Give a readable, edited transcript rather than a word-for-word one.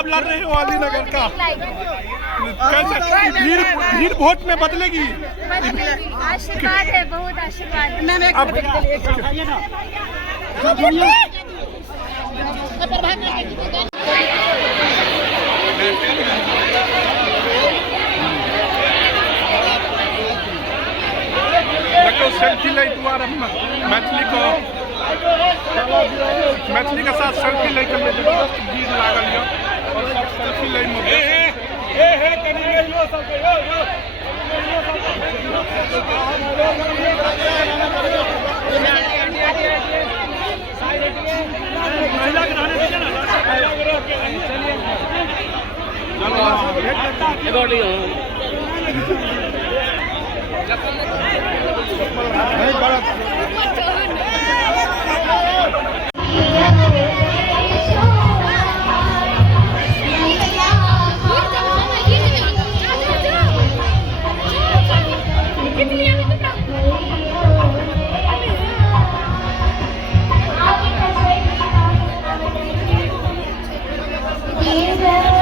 चुनाव लड़ रहे हो अलीनगर का, कैसे भीड़ वोट में बदलेगी? आशीर्वाद है, बहुत आशीर्वाद। देखो सेल्फी ले तुम्हारा मैथिली के साथ सेल्फी लेके में जबरदस्त भीड़ लागल है और सब सेल्फी ले में Yeah.